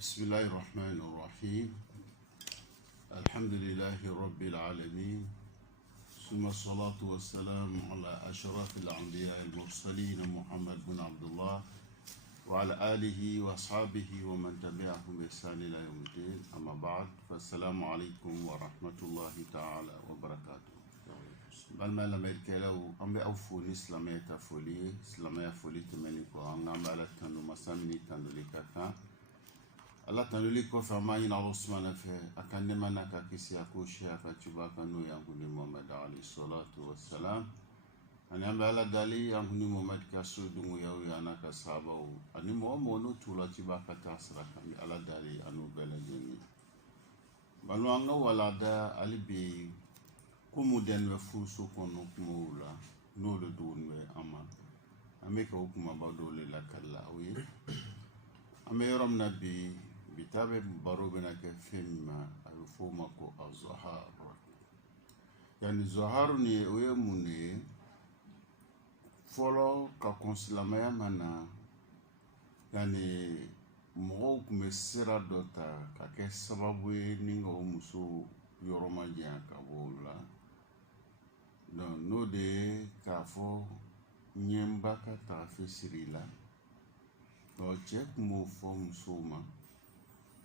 بسم الله الرحمن الرحيم. الحمد لله رب العالمين، ثم الصلاة والسلام على أشرف الأنبياء المرسلين محمد بن عبد الله وعلى آله وأصحابه ومن تبعهم بإحسان إلى يوم الدين. أما بعد، فالسلام عليكم ورحمة الله تعالى وبركاته. balma la merkelaw ambe aw foli islamaya ta foli islamaya foli temeni ko ngamba la tanu masamini tanduli kaka ala tanduli ko fa ma ina usmana fe akande manaka kisi akoshi akachuba kanu yangu ni Muhammad alayhi salatu wassalam ani amba ala dali yangu ni Muhammad kasudungu yaw yana ka sabaw ani mo no tula tibaka tasra kan ala dali anu belajeni balwa nga wala da alibi kumu denwe fuso kono kumula nolo donwe ama ameka hukuma badole la kala wi ameram nabi bitabe barobe na ke femma alfuma ko azhar yani zahar ni oye mune folo ka konsilama ya mana yani mo kume sira dota ka ke sababu ni ngo muso yoroma jia ka bola non no de ka fo nyemba ka ta fe sirila no check mo fo musoma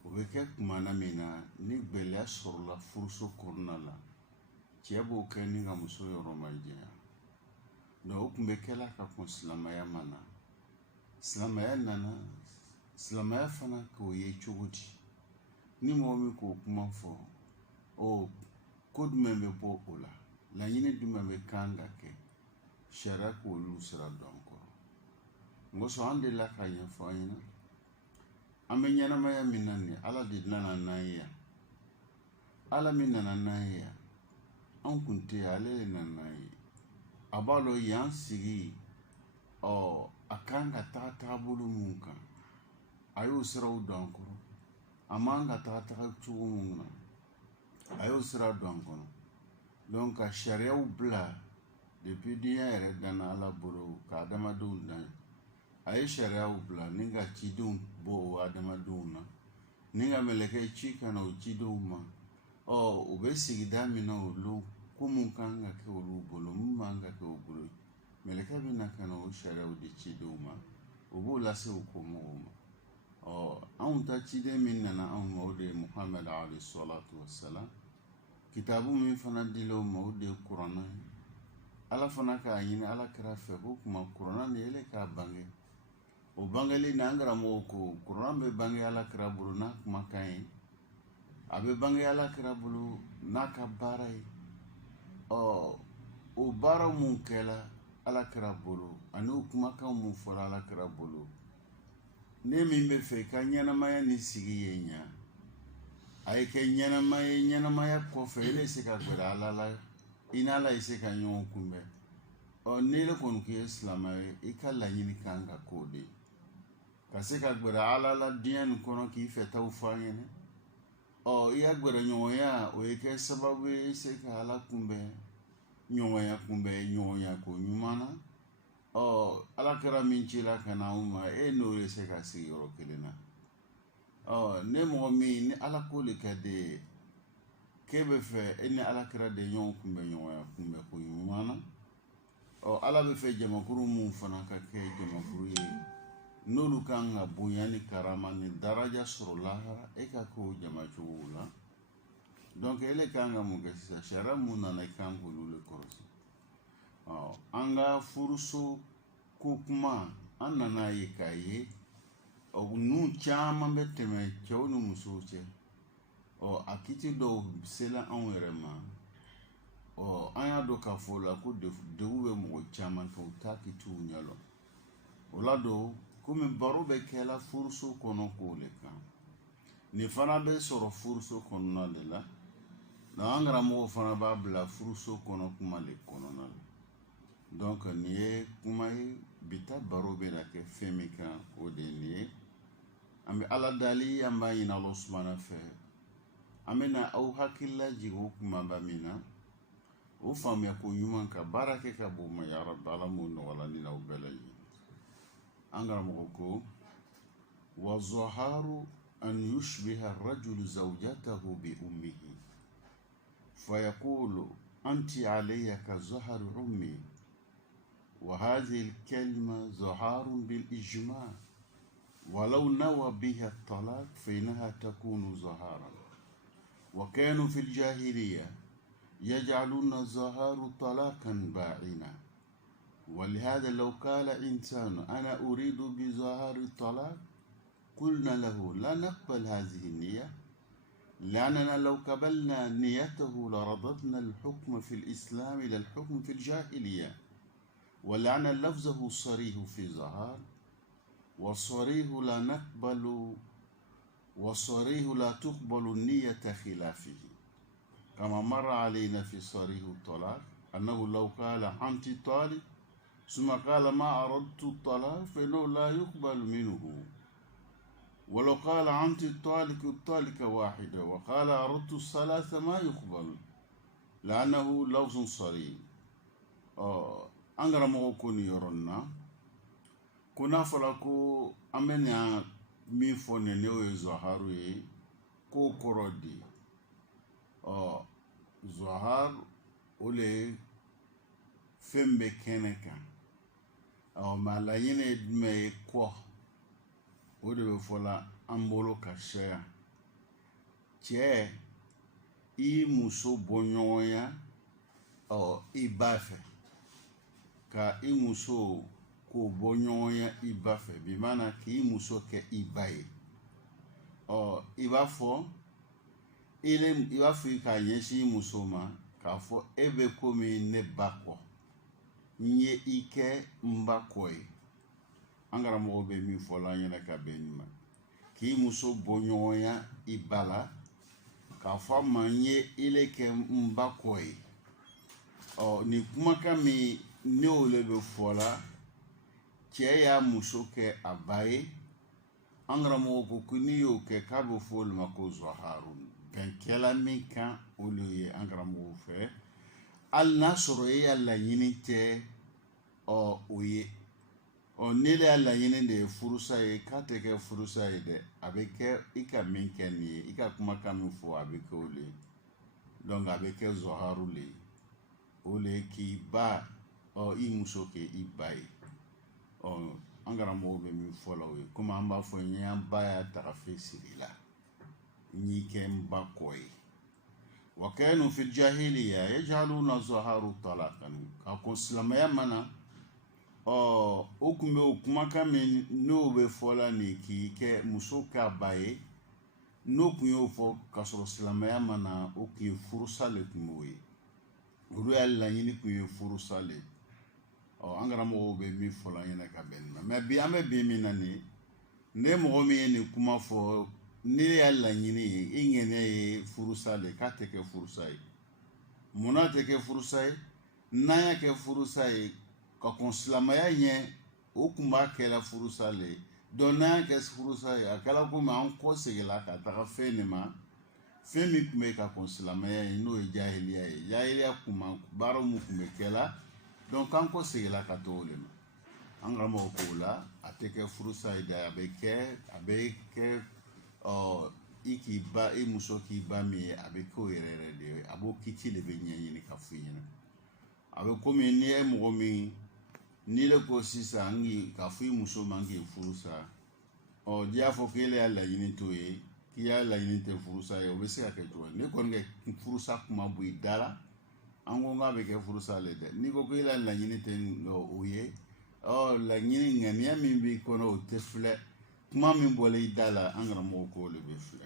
o be ke kumana mina ni gbele sorla furso kornala chebo ke ni ga muso yoroma jia no kumbe kela ka konsilama ya mana silama ya nana silama ya fana ko ye chugudi ni mo mi ko kuma fo o kod membe po ola la yine du membe kanga ke shara ko lu sira donko ngo so ande la ka yin fo yin amenya na maya minani ala di nana naya ala minana naya an kunte ale nanayi abalo yan sigi o akanga ta bulu munka ayo sira donko amanga ta chugu munna ayo sira donko donc a sharia bla depuis dia yɛrɛ dana ala bolo ka adamadenw dan aye sharia bla ni ka cidenw bɔ o adamadenw na ni ka mɛlɛkɛ ci kana o cidenw ma o bɛ sigida min na olu ko mun kan ka kɛ olu bolo mun man ka kɛ o bolo mɛlɛkɛ bɛ na kana o sharia di cidenw ma o b'o lase o ko mɔgɔw ma anw ta ciden min nana anw ma o de ye Muhammad alayhi salatu wassalam kitabu min fana dilo ma o de kurana ala fana ka ɲini ala kira fɛ ko kuma kurana de ele ka bange o bangeli na angara mo ko kurana be bange ala kira bolo na kuma kan a be bange ala kira bolo na ka baara ye o baara mun kɛla ala kira bolo ani o kuma kan mun fɔra ala kira bolo ne min be fɛ ka ɲɛnamaya ni sigi ye ɲa ay ke ɲɛnamaya kɔfɛ ele se ka gbɛrɛ ala la i n'ala i se ka ɲɔgɔn kunbɛ n'ele kɔni k'i ye silama ye i ka laɲini kan ka k'o de ka se ka gbɛrɛ ala la diɲɛ nin kɔnɔ k'i fɛtaw fɔ an ɲɛnɛ i ya gbɛrɛ ɲɔgɔnya o ye kɛ sababu ye i se ka ala kunbɛ ɲɔgɔnya ko ɲuman na ala kɛra min cila ka na anw ma e n'o ye se ka sigi yɔrɔ kelen na ne mɔgɔ min ni ala ko le ka de ke bɛ fɛ e ni ala kira de ɲɔgɔn kunbɛ ko ɲuman na ala bɛ fɛ jamakuru mun fana ka kɛ jamakuru ye n'olu kan ka bonya ni karama ni daraja sɔrɔ lahara e ka k'o jamacogow la donc ele kan ka mun kɛ sisan sariya mun nana i kan k'olu le kɔlɔsi an ka furuso ko kuma an nana ye k'a ye nu caman bɛ tɛmɛ cɛw ni musow cɛ a kiti dɔw sela anw yɛrɛ ma an y'a dɔn k'a fɔ la ko degun bɛ mɔgɔ caman kan u t'a kitiw ɲɛlɔ o la don komi baro bɛ kɛla furuso kɔnɔ k'o le kan nin fana bɛ sɔrɔ furuso kɔnɔna de la an karamɔgɔw fana b'a bila furuso kɔnɔ kuma le kɔnɔna la donc nin ye kuma ye bita baro bɛ na kɛ fɛn min kan o de ye nin ye an bɛ ala dali an b'a ɲini ala sumana fɛ an bɛ na aw hakilila jigin o kumaba min na o faamuya ko ɲuman ka baara kɛ ka bon ma ya rabbi ala m'o nɔgɔya ni aw bɛɛ lajɛlen an karamɔgɔ ko wa zaharu أن يشبه الرجل زوجته بأمه فيقول أنت علي كزهر أمي، وهذه الكلمة زهار بالإجماع، ولو نوى بها الطلاق فإنها تكون زهارا. وكانوا في الجاهلية يجعلون الزهار طلاقا باعنا، ولهذا لو قال إنسان أنا أريد بزهار الطلاق قلنا له لا نقبل هذه النية، لأننا لو قبلنا نيته لرددنا الحكم في الإسلام إلى الحكم في الجاهلية، ولأن لفظه صريح في زهار، والصريح لا نقبل، والصريح لا تقبل النية خلافه، كما مر علينا في صريح الطلاق أنه لو قال أنت طالق ثم قال ما أردت الطلاق فإنه لا يقبل منه، ولو قال أنت الطالق واحدة وقال أردت الثلاثة ما يقبل، لأنه لفظ صريح. أنغرا موكوني يرنا كنا فلاكو أمنيا ميفوني نيوي زهاروي كو كورودي زهار أولي fembe kene kan ma la yene me ko o de fola ambolo ka share che i muso bonyoya i bafe ka i muso ko bonyoya i bafe bi mana ki i muso ke i baye i ba fo ile i ba fi ka yeshi muso ma ka fo ebe komi ne bako nye ike mbakoi angara mo be mi fola nyana ka benima ki muso bonyoya ibala ka fa manye ile ke mbakoi ni kuma kami ne ole be fola che ya muso ke abaye angara mo ko kuni yo ke ka be fol mako zaharun ben kela mi kan ole angara mo fe al nasro ya la yinite oye nele ya la yini de furusa ye ka te ke furusa ye de abeke ika minke ni ika kuma kanu fo abeke ole donc abeke zoharu le ole ki ba i muso ke i bai angara mo be mi fola we kuma amba fo nya ba ya tarafe sirila ni ke mba koy. وكانوا في الجاهلية يجعلون الزهار طلاقا كاكو سلاميا منا okumbe okuma kame no be fola ni ki ke musoka baye no kunyo fo kasoro silamaya mana oki furusale kumwe ruya la yini kunyo furusale angara mo be mi fola yana ka benna me bi ame be mi nani ne mo mi ni kuma fo ni ya la yini ingene furusale ka teke furusai mona teke furusai naya ke furusai ka konsilamaya nye okumba kela furusale dona ke furusale akala ko ma onko segela ka ta fenema femi kume ka konsilamaya no jahiliya kuma baro mu kume kela donc anko segela ka tolema angamo ko la ateke furusale da abeke iki ba muso ki ba mi abeko yerere de abo kiti le benye yini ka fuyina abe komi ni mo mi ni le ko sisa ngi ka fu muso mangi furusa dia fo kele ala yini to ye ki ala yini te furusa ye obe se ka to ne ko nge furusa kuma bu idala ango nga be ke furusa le de ni ko kele ala yini te oye la yini ngania mi bi ko no te fle kuma min bole idala angara mo ko le be fle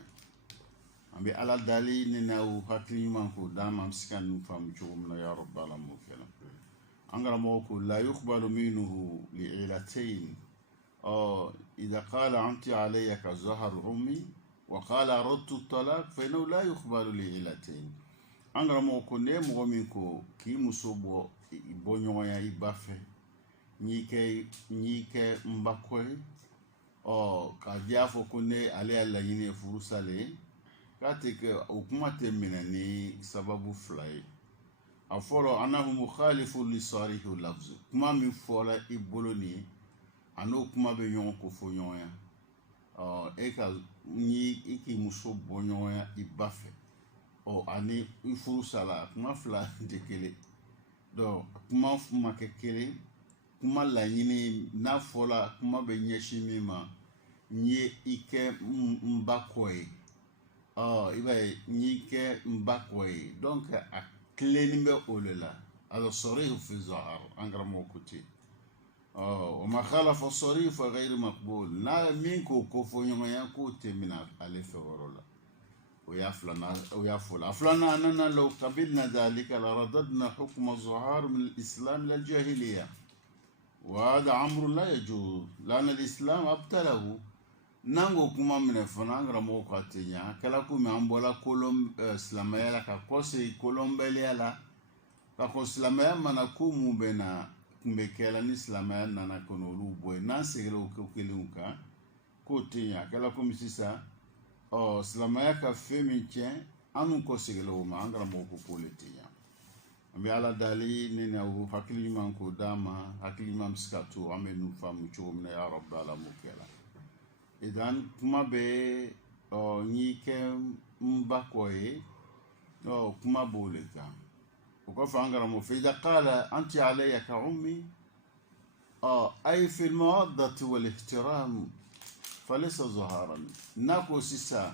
ambe ala dali ne na u hakli man ko dama mskan nu fam chum na ya rabbal alamin angara mo ko la yuqbalu minhu li'ilatayn idha qala anti alayya ka zahar ummi wa qala radtu at-talaq fa innahu la yuqbalu li'ilatayn angara mo ko ne mo min ko ki musobo bonyoya ibafe nyike mbakoy ka diafo ko ne ale alla yini furusale katike okuma temina ni sababu flay afolo anahu mukhalifu li sarihu lafz kuma mi fola iboloni ano kuma be yon ko fo yon ya ka ni iki muso bɔ ɲɔgɔn ya i ba fɛ ani i furu sala kuma fila tɛ kelen donc kuma ma kɛ kelen kuma laɲini n'a fɔla kuma bɛ ɲɛsin min ma n ye i kɛ n ba kɔ ye i b'a ye n y'i kɛ n ba kɔ ye donc a tilenni bɛ o de la alors sɔrɔ fi zahar an karamɔgɔ ko ten وما خالف الصريح فغير مقبول نا مين كو كوفو ɲɔgɔnya k'o tɛ mina ale fɛ yɔrɔ la o y'a fɔla فلان أننا لو قبلنا ذلك لرددنا حكم الظهار من الإسلام إلى الجاهلية وهذا أمر لا يجوز لأن الإسلام أبطله nango kuma minɛ fana an karamɔgɔ ka tɛ ɲa kɛla komi an bɔla silamɛya la ka kɔse kolonbɛliya la ka kɔ silamɛya mana ko mun bɛ na kun bɛ kɛla ni silamɛya nana ka n'olu bɔ yen n'an seginna o ko kelenw kan k'o tɛ ɲa kɛla komi sisan silamɛya ka fɛn min tiɲɛ an n'u kɔ seginna o ma an karamɔgɔ ko k'o le tɛ ɲa an bɛ ala dali ne na o hakili ɲuman k'o d'a ma hakili ɲuman bɛ se ka to an bɛ n'u faamu cogo min na ya rabi ala m'o kɛla idan kuma bɛ n'i kɛ n ba kɔ ye kuma b'o le kan o kɔfɛ an karamɔgɔ fɛ idha qala anti alayya ka ummi ay fi al-mawaddati wal-ihtiram falaysa zaharan n'a ko sisan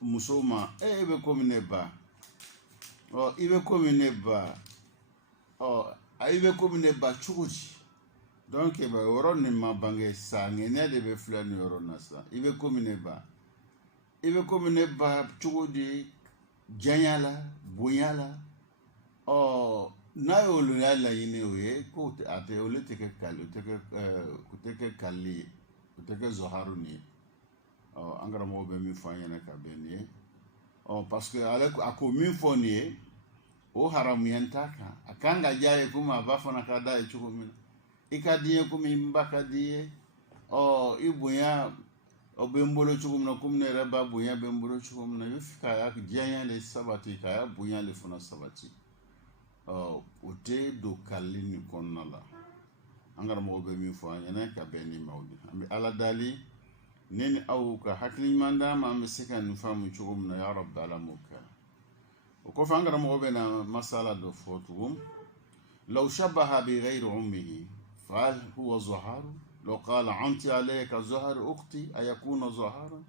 muso ma e bɛ komi ne ba i bɛ komi ne ba i bɛ komi ne ba cogo di donc yɔrɔ nin ma bange sa ŋɛɲɛ de bɛ filɛ nin yɔrɔ na sa i bɛ komi ne ba cogo di janya la bonya la n'a y'olu y'a laɲini o ye ko a tɛ olu tɛ kɛ kali o tɛ kɛ kali ye o tɛ kɛ zɔharu nin ye an karamɔgɔ bɛ min fɔ an ɲɛna ka bɛn nin ye parce que ale a ko min fɔ nin ye o haramuya t'a kan a kan ka diya ye komi a ba fana ka d'a ye cogo min na i ka di ye komi n ba ka di ye i bonya o bɛ n bolo cogo min na komi ne yɛrɛ ba bonya bɛ n bolo cogo min na i bɛ fɛ k'a diyaɲa le sabati k'a y'a bonya le fana sabati o tɛ don kalili nin kɔnɔna la an karamɔgɔ bɛ min fɔ an ɲɛna ka bɛn ni maaw ye an bɛ ala dali ne ni aw ka hakili ɲuman d'a ma an bɛ se ka nin faamu cogo min na ya rabi ala m'o kɛ o kɔfɛ an karamɔgɔ bɛ na masala dɔ fɔ tugun law shabaha bi ghayri ummihi فهل هو ظهار لو قال أنت عليك ظهر أختي أيكون ظهارا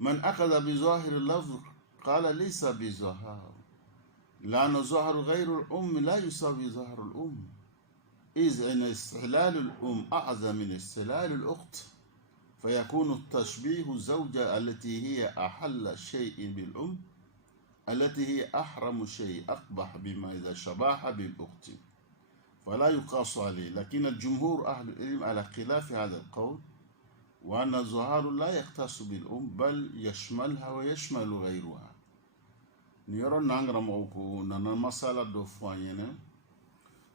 من أخذ بظاهر اللفظ قال ليس بظهار لأن ظهر غير الأم لا يساوي ظهر الأم إذ أن استحلال الأم أعظم من استحلال الأخت فيكون التشبيه الزوجة التي هي أحل شيء بالأم التي هي أحرم شيء أقبح بما إذا شباها بالأخت فلا يقاس عليه لكن الجمهور أهل العلم على خلاف هذا القول وأن الظهار لا يختص بالأم بل يشملها ويشمل غيرها نيرو نانغرام أوكو نانا مسألة دوفوانينا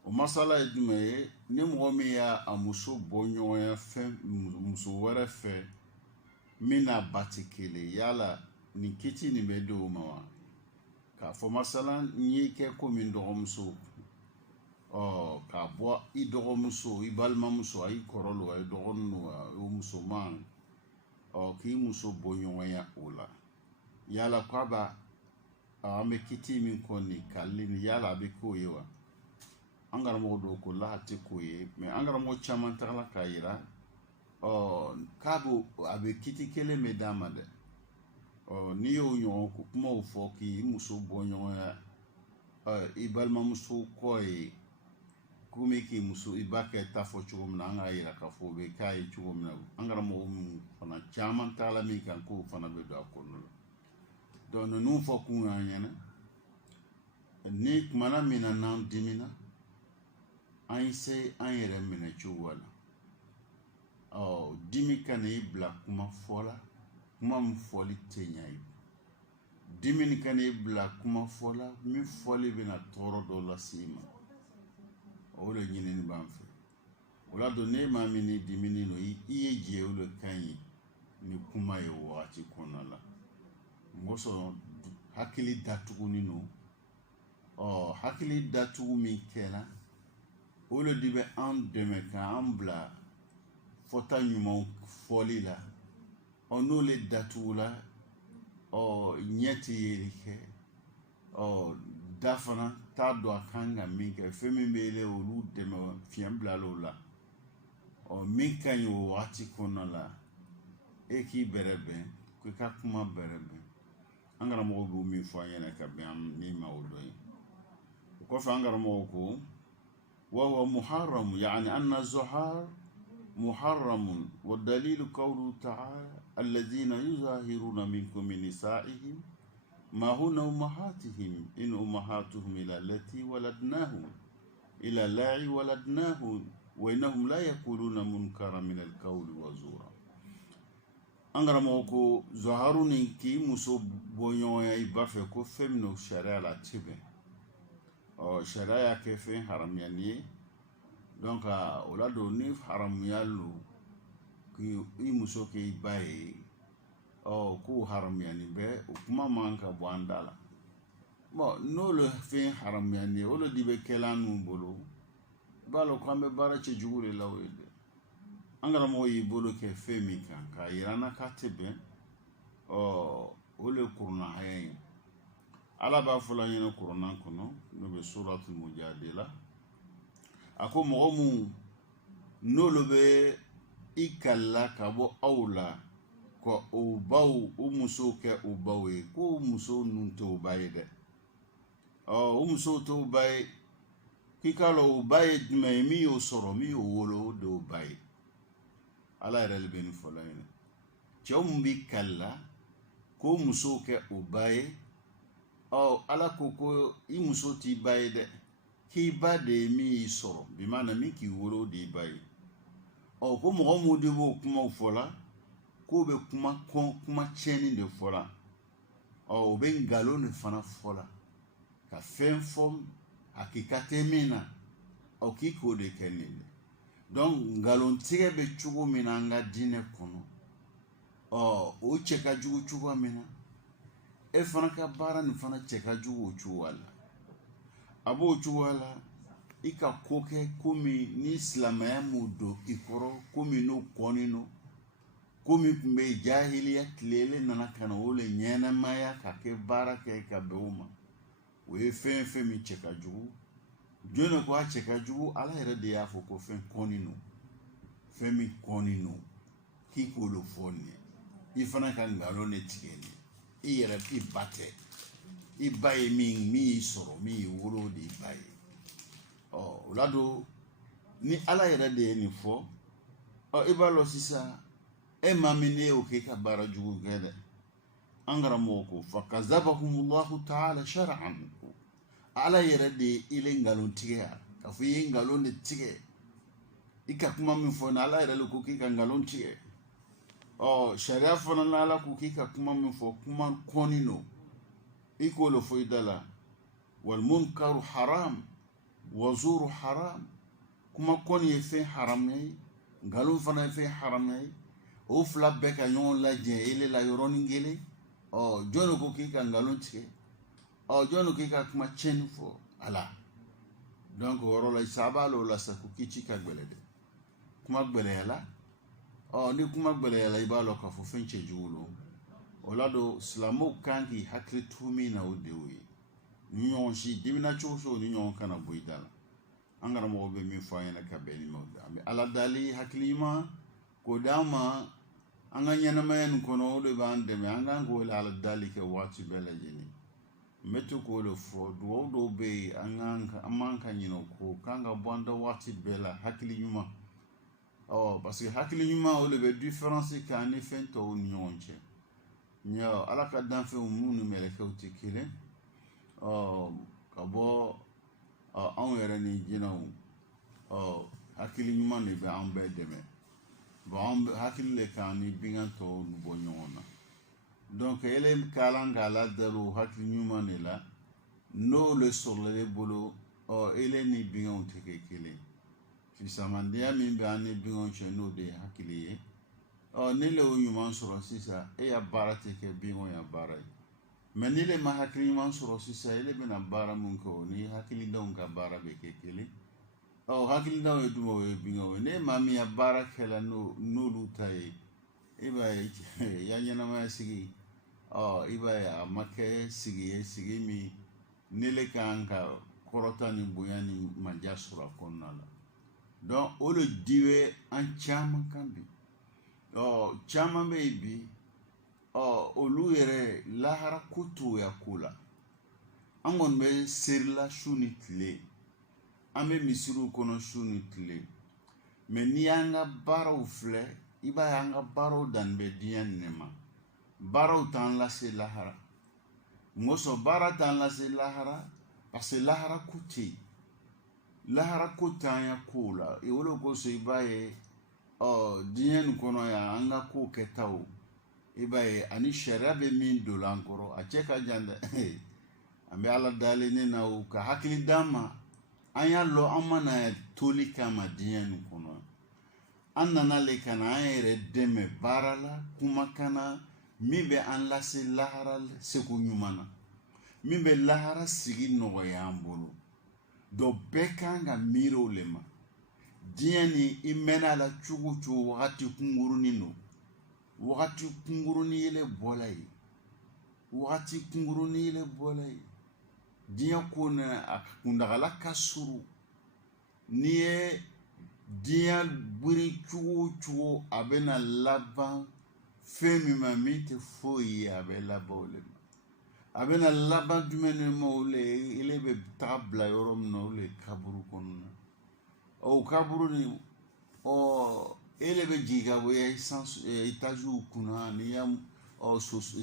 ومسألة إدمي نمغمية أمسو بونيوية فم مسو ورفة mina batikele yala ni kiti ni bedo mawa ka fo masalan nyi ke ko min dɔgɔmuso ka bɔ i dɔgɔmuso i balimamuso a i kɔrɔlo a i dɔgɔninu a o musoman k'i muso bɔ ɲɔgɔnya o la yala k'a ba an bɛ kiti min kɔni kalili ni yala a bɛ k'o ye wa an karamɔgɔ dɔw ko la a tɛ k'o ye mɛ an karamɔgɔ caman tagala k'a yira k'a bɛ a bɛ kiti kelen bɛ d'a ma dɛ n'i y'o ɲɔgɔn ko kumaw fɔ k'i muso bɔ ɲɔgɔnya i balimamuso kɔ ye komi k'i muso i b'a kɛ ta fɔ cogo min na an k'a yira k'a fɔ o bɛ k'a ye cogo min na an karamɔgɔ minnu fana caman taala min kan k'o fana bɛ don a kɔnɔna la donc ninnu fɔ kun y'an ɲɛna ni kumana min na n'an dimina an ye se an yɛrɛ minɛ cogo la dimi kana i bila kuma fɔ la kuma min fɔli tɛ ɲa i dimi kana i bila kuma fɔ la min fɔli bɛna tɔɔrɔ dɔ lase i ma o de ɲinini b'an fɛ o la don ne maa min ni dimini no i ye jɛ o de ka ɲi ni kuma ye wagati kɔnɔna la mɔgɔ sɔrɔ hakili datuguni no hakili datugu min kɛra o de bɛ an dɛmɛ k'an bila fɔta ɲuman fɔli la n'o le datugula ɲɛ tɛ yeli kɛ da fana t'a dɔn a kan ka min kɛ fɛn min bɛ yen olu dɛmɛ fiɲɛ bila o la min ka ɲi o wagati kɔnɔna la e k'i bɛrɛ bɛn ko i ka kuma bɛrɛ bɛn an karamɔgɔ b'o min fɔ an ɲɛna ka bɛn min ma o dɔ ye o kɔfɛ an karamɔgɔ ko وهو محرم يعني أن الزهار محرم والدليل قوله تعالى الذين يظاهرون منكم من نسائهم ما هن أمهاتهم إن أمهاتهم إلى التي ولدناهم إلى اللائي ولدناهم وإنهم لا يقولون منكرا من القول وزورا angara moko zaharu ni ki muso bonyo ya ibafe ko femno sharia la tibe sharia ke fe haram yani donc ola do ni haram yalu ki i muso ke ibaye ko haram yani be kuma manka bwandala bon no le fe haram yani o le dibe kelanu bolo balo kambe bara che jugule lawede angara mo yi bolo ke fe mi kan ka irana ka tebe o le kurna hayin ala ba fula yina kurna kono no be suratul mujadila ako mo mu no lo be ikalla ka bo awla ko o baw o muso ke o bawe ko muso nun to bayde o muso to bay kikalo bay mi o soro mi o wolo do bay ala yɛrɛ le bɛ nin fɔlɔ in na cɛw mun bi kalla ko muso kɛ o ba ye ala ko i muso t'i ba ye dɛ k'i ba de ye min y'i sɔrɔ bi maana min k'i wolo o de y'i ba ye ko mɔgɔ mun de b'o kumaw fɔla k'o bɛ kuma tiɲɛni de fɔla o bɛ ngalon de fana fɔla ka fɛn fɔ hakikate min na k'i k'o de kɛ nin de donc ngalon tigɛ bɛ cogo min na an ka diinɛ kɔnɔ o cɛ ka jugu cogo min na e fana ka baara nin fana cɛ ka jugu o cogo la a b'o cogo la i ka ko kɛ komi ni silamɛya m'o don i kɔrɔ komi n'o kɔni no komi tun bɛ jahiliya tilele nana ka na o le ɲɛnamaya ka kɛ baara kɛ ka bɛn o ma o ye fɛn fɛn min cɛ ka jugu jone ko a cɛ ka jugu ala yɛrɛ de y'a fɔ ko fɛn kɔni no fɛn min kɔni no k'i k'o fɔ nin ye i fana ka ngalon de tigɛ nin i yɛrɛ i ba tɛ i ba ye min y'i sɔrɔ min y'i wolo de i ba ye o la don ni ala yɛrɛ de ye nin fɔ i b'a lɔ sisan e maa min ne y'o k'e ka baara jugu kɛ dɛ an karamɔgɔ ko fa kazabahumullahu ta'ala shar'an ala yɛrɛ de ye ile ngalon tigɛ ya ka fɔ i ye ngalon de tigɛ i ka kuma min fɔ na ala yɛrɛ le ko k'i ka ngalon tigɛ sariya fana na ala ko k'i ka kuma min fɔ kuma kɔni no i k'o le fɔ i da la wal munkaru haram wa zuru haram kuma kɔni ye fɛn haram ye ngalon fana ye fɛn haram ye o fila bɛɛ ka ɲɔgɔn lajɛ ele la yɔrɔnin kelen jɔn ko k'i ka ngalon tigɛ jɔn k'i ka kuma tiɲɛni fɔ ala donc o yɔrɔ la isa b'a la o la sa ko kici ka gbɛlɛ dɛ kuma gbɛlɛya la ni kuma gbɛlɛya la i b'a lɔ k'a fɔ fɛn cɛjugu lo o la don silamɛw kan k'i hakili to min na o de y'o ye ni ɲɔgɔn si dimina cogo cogo ni ɲɔgɔn kana bɔ i da la an karamɔgɔ bɛ min fɔ an ɲɛna ka bɛn ni ma an bɛ ala dali hakili ɲuman k'o d'an ma an ka ɲɛnamaya nin kɔnɔ o de b'an dɛmɛ an kan k'o ala dali kɛ waati bɛɛ lajɛlen n bɛ to k'o de fɔ dugawu dɔw bɛ yen an man ka ɲinɛ o ko k'an ka bɔ an da waati bɛɛ la hakili ɲuman parce que hakili ɲuman o de bɛ différence kɛ an ni fɛn tɔw ni ɲɔgɔn cɛ ala ka danfɛnw minnu ni mɛlɛkɛw tɛ kelen ka bɔ anw yɛrɛ ni jinɛw hakili ɲuman de bɛ an bɛɛ dɛmɛ bon an hakili le kan ni binkan tɔw bɔ ɲɔgɔn na donc ele kalan k'a ladari o hakili ɲuman de la n'o le sɔrɔla e bolo ele ni binkanw tɛ kɛ kelen fisamandenya min bɛ an ni binkanw cɛ n'o de ye hakili ye ni le y'o ɲuman sɔrɔ sisan e ya baara tɛ kɛ binkanw ya baara ye mais ni le ma hakili ɲuman sɔrɔ sisan ele bɛna baara mun kɛ o ni hakilidenw ka baara bɛ kɛ kelen hakilidenw ye jumɛn o ye binkanw ye ne maa min ya baara kɛla n'olu ta ye i b'a ye ya ɲɛnamaya sigi i b'a ye a ma kɛ sigi ye sigi min ne le kan ka kɔrɔta ni bonya ni manja sɔrɔ a kɔnɔna la donc o le diwe an caman kan bi caman bɛ yen bi olu yɛrɛ lahara ko toya ko la an kɔni bɛ serila su ni tile an bɛ misiriw kɔnɔ su ni tile mais n'i y'an ka baaraw filɛ i b'a ye an ka baaraw danni bɛ diɲɛ nin de ma baaraw t'an lase lahara mɔsɔn baara t'an lase lahara parce que lahara ko tɛ yen lahara ko t'an ya kow la o de kosɔn i b'a ye diɲɛ nin kɔnɔ yan an ka kow kɛtaw i b'a ye ani sariya bɛ min don an kɔrɔ a cɛ ka jan dɛ an bɛ ala dalen ne na o ka hakili d'an ma an y'a lɔn an mana toli kama diɲɛ nin kɔnɔ an nana le ka na an yɛrɛ dɛmɛ baara la kumakan na min bɛ an lase lahara seko ɲuman na min bɛ lahara sigi nɔgɔya an bolo donc bɛɛ kan ka miiri o le ma diɲɛ ni i mɛnna a la cogo o cogo wagati kunkurunin don wagati kunkurunin yɛlɛ bɔla yen wagati kunkurunin yɛlɛ bɔla yen diɲɛ ko na a kundagala ka surun n'i ye diɲɛ biri cogo o cogo a bɛna laban fɛn min ma min tɛ foyi ye a bɛ laban o le ma a bɛna laban jumɛn de ma o le ele bɛ taga bila yɔrɔ min na o le kaburu kɔnɔna o kaburu ni ele bɛ jigin ka bɔ etaziw kunna n'i y'a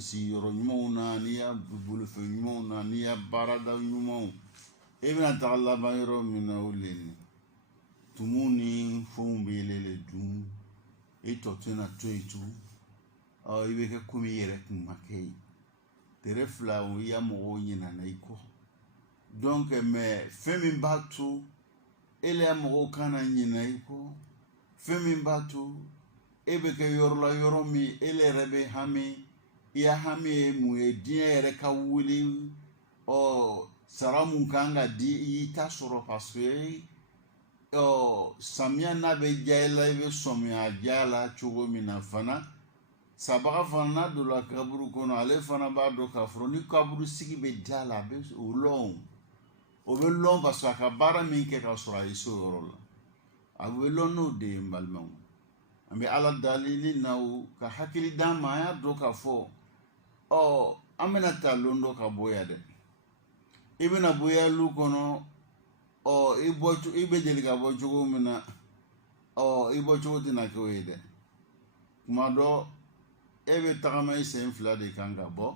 sigiyɔrɔ ɲumanw na n'i y'a bolofɛn ɲumanw na n'i y'a baarada ɲumanw e bɛna taga laban yɔrɔ min na o le ni tumu ni fɛnw bɛ yɛlɛ dun e tɔ tɛna to yen tugun i bɛ kɛ komi i yɛrɛ tun ma kɛ yen tere fila o i ya mɔgɔw ɲinana i kɔ donc mais fɛn min b'a to e le ya mɔgɔw kana ɲina i kɔ fɛn min b'a to e bɛ kɛ yɔrɔ la yɔrɔ min e le yɛrɛ bɛ hami i ya hami ye mun ye diɲɛ yɛrɛ ka wuli sara mun kan ka di i y'i ta sɔrɔ parce que samiya n'a bɛ diya i la i bɛ sɔmiya diya la cogo min na fana sabaga fana n'a donna kaburu kɔnɔ ale fana b'a dɔn k'a fɔ ni kaburu sigi bɛ diya la a bɛ o lɔn o bɛ lɔn parce que a ka baara min kɛ ka sɔrɔ a ye so yɔrɔ la a bɛ lɔn n'o de ye n balimaw an bɛ ala dali na o ka hakili d'an ma an y'a dɔn k'a fɔ an bɛna taa lɔn dɔ ka bɔ yan dɛ i bɛna bɔ yan lu kɔnɔ i bɛ deli ka bɔ cogo min na i bɔ cogo tɛna kɛ o ye dɛ kuma dɔ e bɛ tagama i sen fila de kan ka bɔ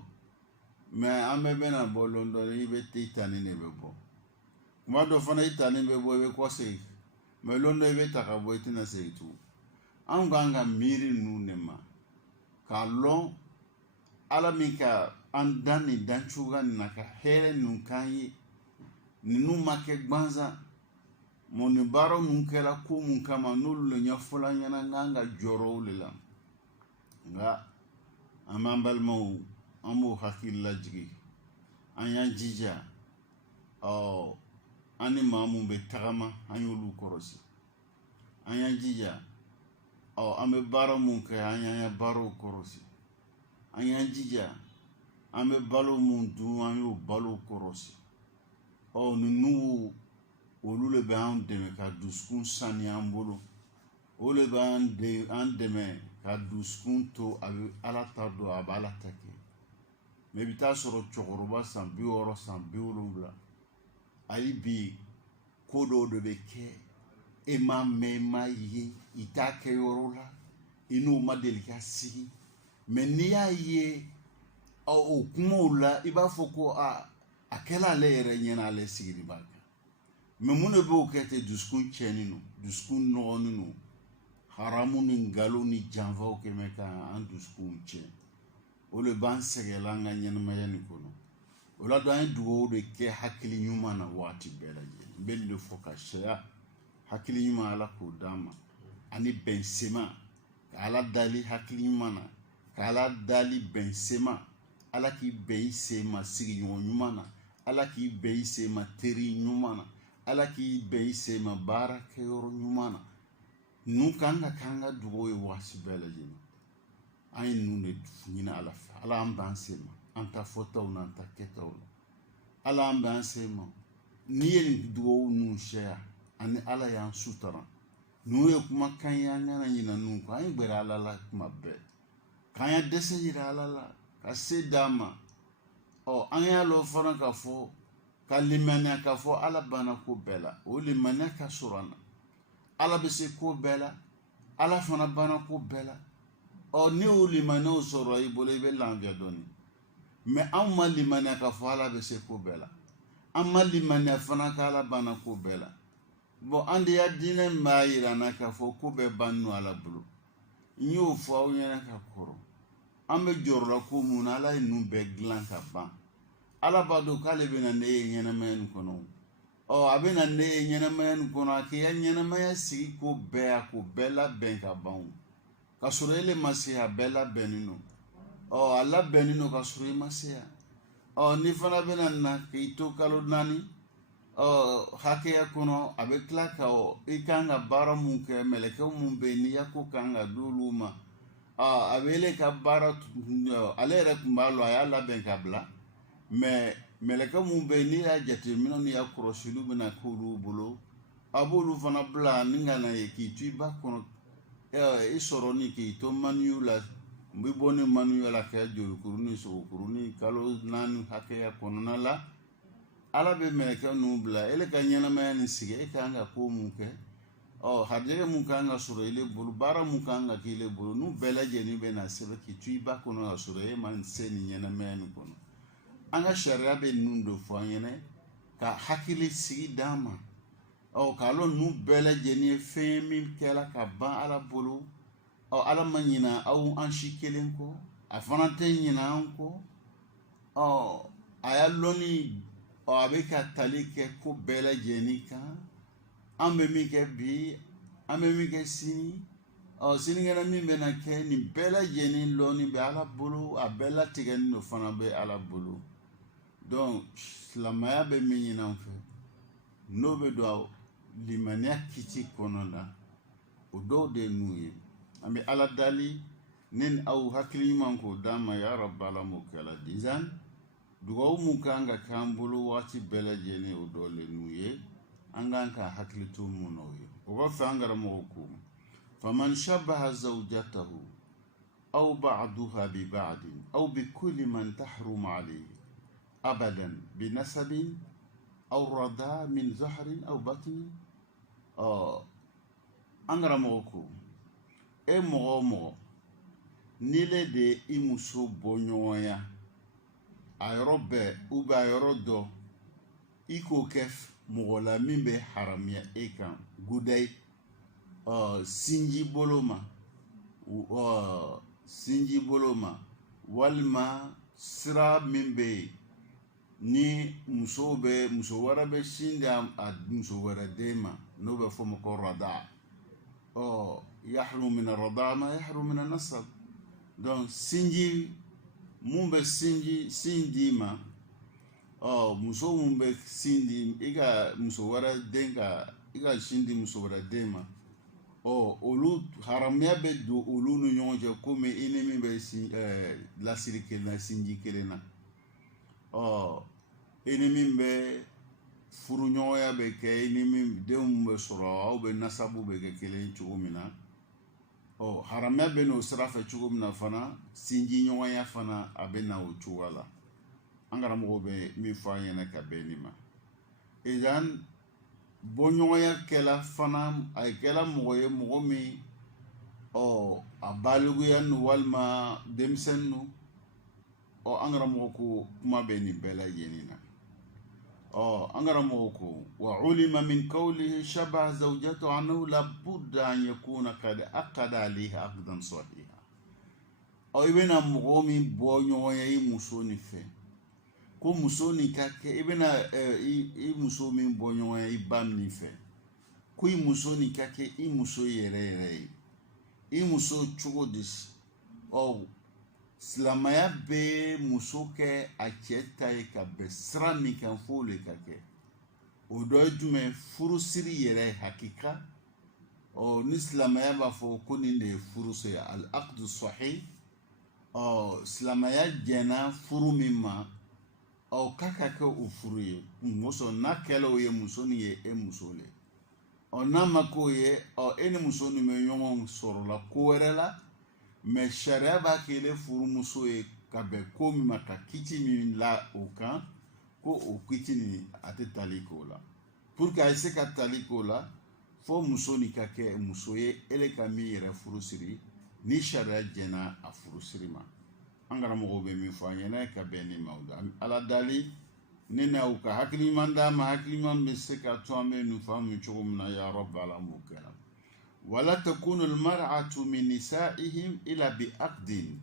mais an bɛɛ bɛna bɔ lɔn dɔ i bɛ i tani de bɛ bɔ kuma dɔ fana i tani bɛ bɔ i bɛ kɔ segin mais lɔn dɔ i bɛ ta ka bɔ i tɛna segin tugun an kan ka miiri ninnu de ma k'a lɔn ala min ka an dan nin dan cogoya nin na ka hɛrɛ ninnu k'an ye ninnu ma kɛ gansan mɔ nin baara ninnu kɛra ko mun kama n'olu le ɲɛfɔla ɲɛna n kan ka jɔrɔ o le la nka an b'an balimaw an b'o hakili lajigi an y'an jija an ni maa mun bɛ tagama an y'olu kɔrɔsi an y'an jija an bɛ baara mun kɛ an y'an baaraw kɔrɔsi an y'an jija an bɛ balo mun dun an y'o balo kɔrɔsi ninnu olu le bɛ an dɛmɛ ka dusukun saniya an bolo o le b'an dɛmɛ ka dusukun to a bɛ ala ta dɔn a bɛ ala ta kɛ mais i bɛ taa sɔrɔ cɛkɔrɔba san 60 san 70 hali bi ko dɔw de bɛ kɛ e m'a mɛn i m'a ye i t'a kɛ yɔrɔ la i n'o ma deli ka sigi mais n'i y'a ye o kumaw la i b'a fɔ ko a kɛla ale yɛrɛ ɲɛna ale sigili b'a kan mais mun de b'o kɛ ten dusukun tiɲɛnen don dusukun nɔgɔlen don haramu ni nkalon ni janfaw kɛ mɛ ka an dusukun tiɲɛ o le b'an sɛgɛla an ka ɲɛnamaya nin kɔnɔ o la don an ye dugawu de kɛ hakili ɲuman na waati bɛɛ lajɛlen n bɛ nin de fɔ ka saya hakili ɲuman ala k'o d'an ma ani bɛn sema ka ala dali hakili ɲuman na ka ala dali bɛn sema ala k'i bɛn i sen ma sigiɲɔgɔn ɲuman na ala k'i bɛn i sen ma teri ɲuman na ala k'i bɛn i sen ma baarakɛyɔrɔ ɲuman na ninnu kan ka k'an ka dugawu ye waati bɛɛ lajɛlen an nu ne ɲini ala fɛ ala an b'an se ma an ta fɔtaw n'an ta kɛtaw la ala an b'an se ma n'i ye nin dugawu ninnu sɛya ani ala y'an sutura n'u ye kumakan ye an kana ɲina ninnu kɔ an ye gbɛrɛ ala la kuma bɛɛ k'an ya dɛsɛ yira ala la ka se d'a ma an y'a lɔ fana ka fɔ ka limaniya ka fɔ ala banna ko bɛɛ la o limaniya ka sɔrɔ an na ala bɛ se ko bɛɛ la ala fana banna ko bɛɛ la ni y'o limaniyaw sɔrɔ i bolo i bɛ lafiya dɔɔni mɛ anw ma limaniya ka fɔ ala bɛ se ko bɛɛ la an ma limaniya fana ka ala banna ko bɛɛ la an de ya diinɛ b'a yira an na k'a fɔ ko bɛɛ ban n'o ala bolo n y'o fɔ aw ɲɛna ka kɔrɔ an bɛ jɔrɔla ko mun na ala ye ninnu bɛɛ dilan ka ban ala b'a dɔn k'ale bɛ na ne ye ɲɛnamaya nin kɔnɔ a bɛ na ne ye ɲɛnamaya nin kɔnɔ a k'i ya ɲɛnamaya sigi ko bɛɛ a ko bɛɛ labɛn ka ban ka sɔrɔ ele ma se a bɛɛ labɛnnen don a labɛnnen don ka sɔrɔ i ma se yan ni fana bɛna na k'i to kalo 4 hakɛya kɔnɔ a bɛ tila ka i kan ka baara mun kɛ mɛlɛkɛw mun bɛ yen n'i ya ko kan ka d'olu ma a bɛ ele ka baara ale yɛrɛ tun b'a lɔ a y'a labɛn ka bila mɛ mɛlɛkɛ mun bɛ yen n'i y'a jateminɛ n'i y'a kɔlɔsiliw bɛna k'olu bolo a b'olu fana bila ni ka na ye k'i to i ba kɔnɔ i sɔrɔ ni k'i to maniyu la n bɛ bɔ ni maniyu la kɛ jolikuru ni sogokuru ni kalo 4 hakɛya kɔnɔna la ala bɛ mɛlɛkɛ ninnu bila ele ka ɲɛnamaya nin sigi e kan ka ko mun kɛ harijɛgɛ mun kan ka sɔrɔ ile bolo baara mun kan ka kɛ ile bolo n'u bɛɛ lajɛlen bɛ na sɛbɛn k'i to i ba kɔnɔ ka sɔrɔ e ma se nin ɲɛnamaya nin kɔnɔ an ka sariya bɛ ninnu de fɔ an ɲɛna ka hakili sigi d'an ma k'a lɔn ninnu bɛɛ lajɛlen ye fɛn ye min kɛra ka ban ala bolo ala ma ɲina aw an si kelen kɔ a fana tɛ ɲina an kɔ a y'a lɔnni a bɛ ka tali kɛ ko bɛɛ lajɛlen kan an bɛ min kɛ bi an bɛ min kɛ sini sinikɛnɛ min bɛna kɛ nin bɛɛ lajɛlen lɔnni bɛ ala bolo a bɛɛ latigɛlen do fana bɛ ala bolo donc silamɛya bɛ min ɲini an fɛ n'o bɛ don limaniya kiti kɔnɔ la o dɔw de ye ninnu ye an bɛ ala dali ne ni aw hakili ɲuman k'o d'an ma ya rabi ala m'o kɛ la dizan dugawu mun kan ka k'an bolo waati bɛɛ lajɛlen o dɔw de ninnu ye an kan ka hakili to mun na o ye o kɔfɛ an karamɔgɔ ko faman shabaha zawjatahu aw ba'duha bi ba'din aw bi kulli man tahrumu alayhi abadan bi nasabin aw rada min zahrin aw batnin an karamɔgɔ ko e mɔgɔ o mɔgɔ ni le de i muso bɔ ɲɔgɔnya a yɔrɔ bɛɛ a yɔrɔ dɔ i k'o kɛ mɔgɔ la min bɛ haramiya e kan gudayi sinji bolo ma walima sira min bɛ yen ni muso wɛrɛ bɛ sin di a muso wɛrɛ den ma n'o bɛ fɔ ma ko rada yahrumu min ar-rada ma yahrumu min an-nasab donc sinji mun bɛ sin di ma muso mun bɛ sin di i ka muso wɛrɛ den ka i ka sin di muso wɛrɛ den ma olu haramiya bɛ don olu ni ɲɔgɔn cɛ komi i ni min bɛ lasiri kelen na sinji kelen na i ni min bɛ furuɲɔgɔnya bɛ kɛ i ni min denw bɛ sɔrɔ aw bɛ nasabu bɛ kɛ kelen cogo min na haramiya bɛ n'o sira fɛ cogo min na fana sinji ɲɔgɔnya fana a bɛ na o cogo la an karamɔgɔ bɛ min fɔ an ɲɛna ka bɛn nin ma idan bɔɲɔgɔnya kɛla fana a kɛla mɔgɔ ye mɔgɔ min a baliguya nu walima denmisɛnnin nu an karamɔgɔ ko kuma bɛ nin bɛɛ lajɛlen na an karamɔgɔ ko wa ulima min qawlihi shabaha zawjatahu annahu la budda an yakuna qad aqada alayha aqdan sahiha i bɛna mɔgɔ min bɔ ɲɔgɔnya i muso nin fɛ ko muso nin ka kɛ i bɛna i muso min bɔ ɲɔgɔnya i ba min fɛ ko i muso nin ka kɛ i muso yɛrɛ yɛrɛ ye i muso cogo di silamɛya bɛ muso kɛ a cɛ ta ye ka bɛn sira min kan f'o le ka kɛ o dɔ ye jumɛn furusiri yɛrɛ hakika ni silamɛya b'a fɔ ko nin de ye furuso ye al aqdu sahih silamaya jɛna furu min ma k'a ka kɛ o furu ye muso n'a kɛla o ye muso ni ye e muso le n'a ma k'o ye e ni muso ni bɛ ɲɔgɔn sɔrɔla ko wɛrɛ la mais sariya b'a k'ele furumuso ye ka bɛn ko min ma ka kiiti min la o kan ko o kiiti nin a tɛ tali k'o la pour que a se ka tali k'o la fo muso ni ka kɛ muso ye ele ka min yɛrɛ furu siri ni sariya jɛna a furu siri ma an karamɔgɔw bɛ min fɔ an ɲɛna ka bɛn ni ma o la ala dali ne na u ka hakili ɲuman d'a ma hakili ɲuman bɛ se ka to an bɛ nin faamu cogo min na ya rabbi ala m'o kɛra wala takunu almar'atu min nisa'ihim ila bi aqdin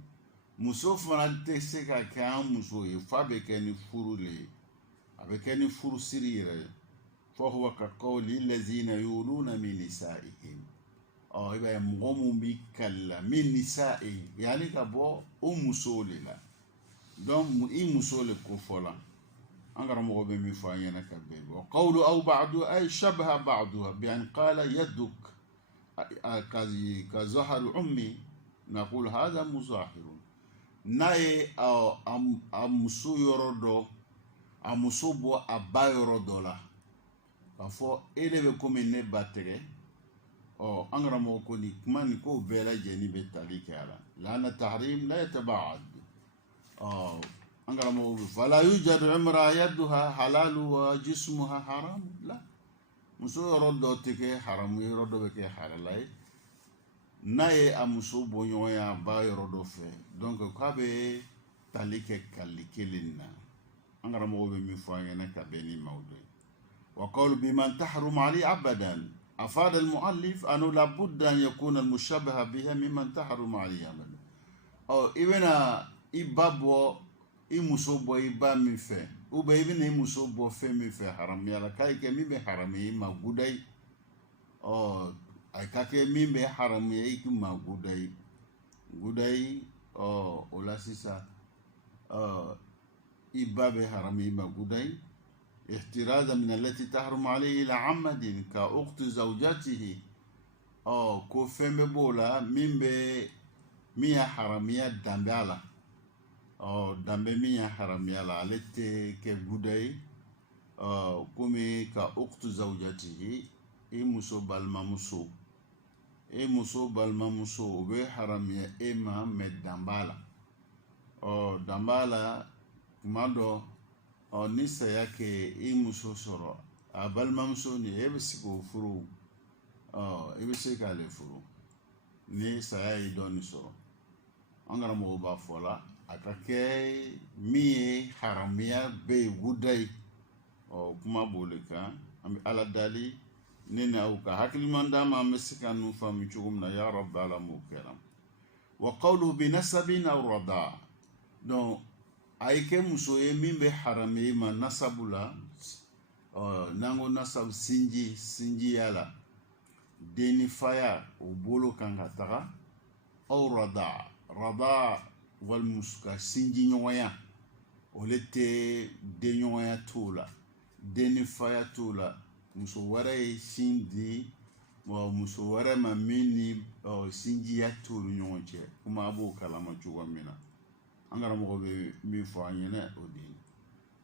muso fana tɛ se ka kɛ an muso ye f'a bɛ kɛ ni furu le ye a bɛ kɛ ni furu siri yɛrɛ ye fa huwa ka qawli allazina yuluna min nisa'ihim i b'a ye mɔgɔ mun bi kalila min nisa'i yani ka bɔ o muso le la donc i muso le ko fɔla an karamɔgɔ bɛ min fɔ an ɲɛna ka bɛn wa qawlu aw ba'du ay shabaha ba'duha bi an qala yaduk كظهر أمي نقول هذا مظاهر ناي أمسو يردو أمسو بو أبا يردو لا كفو إلي بكم نباتره أنغرا موكوني كمان كو بلا جاني بتاليك على لأن التحريم لا يتباعد أنغرا موكوني فلا يوجد عمرها يدها حلال وجسمها حرام لا muso yɔrɔ dɔ tɛ kɛ haramu ye yɔrɔ dɔ bɛ kɛ halala ye n'a ye a muso bɔ ɲɔgɔn ye a ba yɔrɔ dɔ fɛ donc k'a bɛ tali kɛ kali kelen na an karamɔgɔw bɛ min fɔ an ɲɛna ka bɛn ni maaw dɔ ye wa qawlu biman tahrumu alayhi abadan afada almuallif annahu la budda an yakuna almushabbaha biha mimman tahrumu alayhi abadan i bɛna i ba bɔ i muso bɔ i ba min fɛ ou bien i bɛna i muso bɔ fɛn min fɛ haramuya la k'a kɛ min bɛ haramuya i ma guda ye a ka kɛ min bɛ haramuya i ma guda ye o la sisan i ba bɛ haramuya i ma guda ye احترازا من التي تحرم عليه إلى عمد كأخت زوجته ko fɛn bɛ b'o la min ye haramuya danbe a la danbe min ya haramiya la ale tɛ kɛ guda ye komi ka ukhtu zawjatihi e muso balimamuso o bɛ haramiya e ma mɛ dan b'a la dan b'a la tuma dɔ ni saya kɛ e muso sɔrɔ a balimamuso ni e bɛ se k'o furu e bɛ se k'ale furu ni saya ye dɔɔni sɔrɔ an karamɔgɔw b'a fɔ la a ka kɛ min ye haramuya bɛ ye guda ye kuma b'o le kan an bɛ ala dali ne ni aw ka hakili ɲuman d'a ma an bɛ se ka ninnu faamu cogo min na ya rabbi ala m'o kɛra wa qawluhu bi nasabin aw rada donc a ye kɛ muso ye min bɛ haramuya ma nasabu la n'an ko nasabu sinjiya la denifaya o bolo kan ka taga aw rada walima ka sinji ɲɔgɔnya o le tɛ denɲɔgɔnya t'o la denifaya t'o la muso wɛrɛ ye sin di muso wɛrɛ ma min ni sinjiya t'olu ɲɔgɔn cɛ komi a b'o kalama cogo min na an karamɔgɔ bɛ min fɔ an ɲɛna o de ye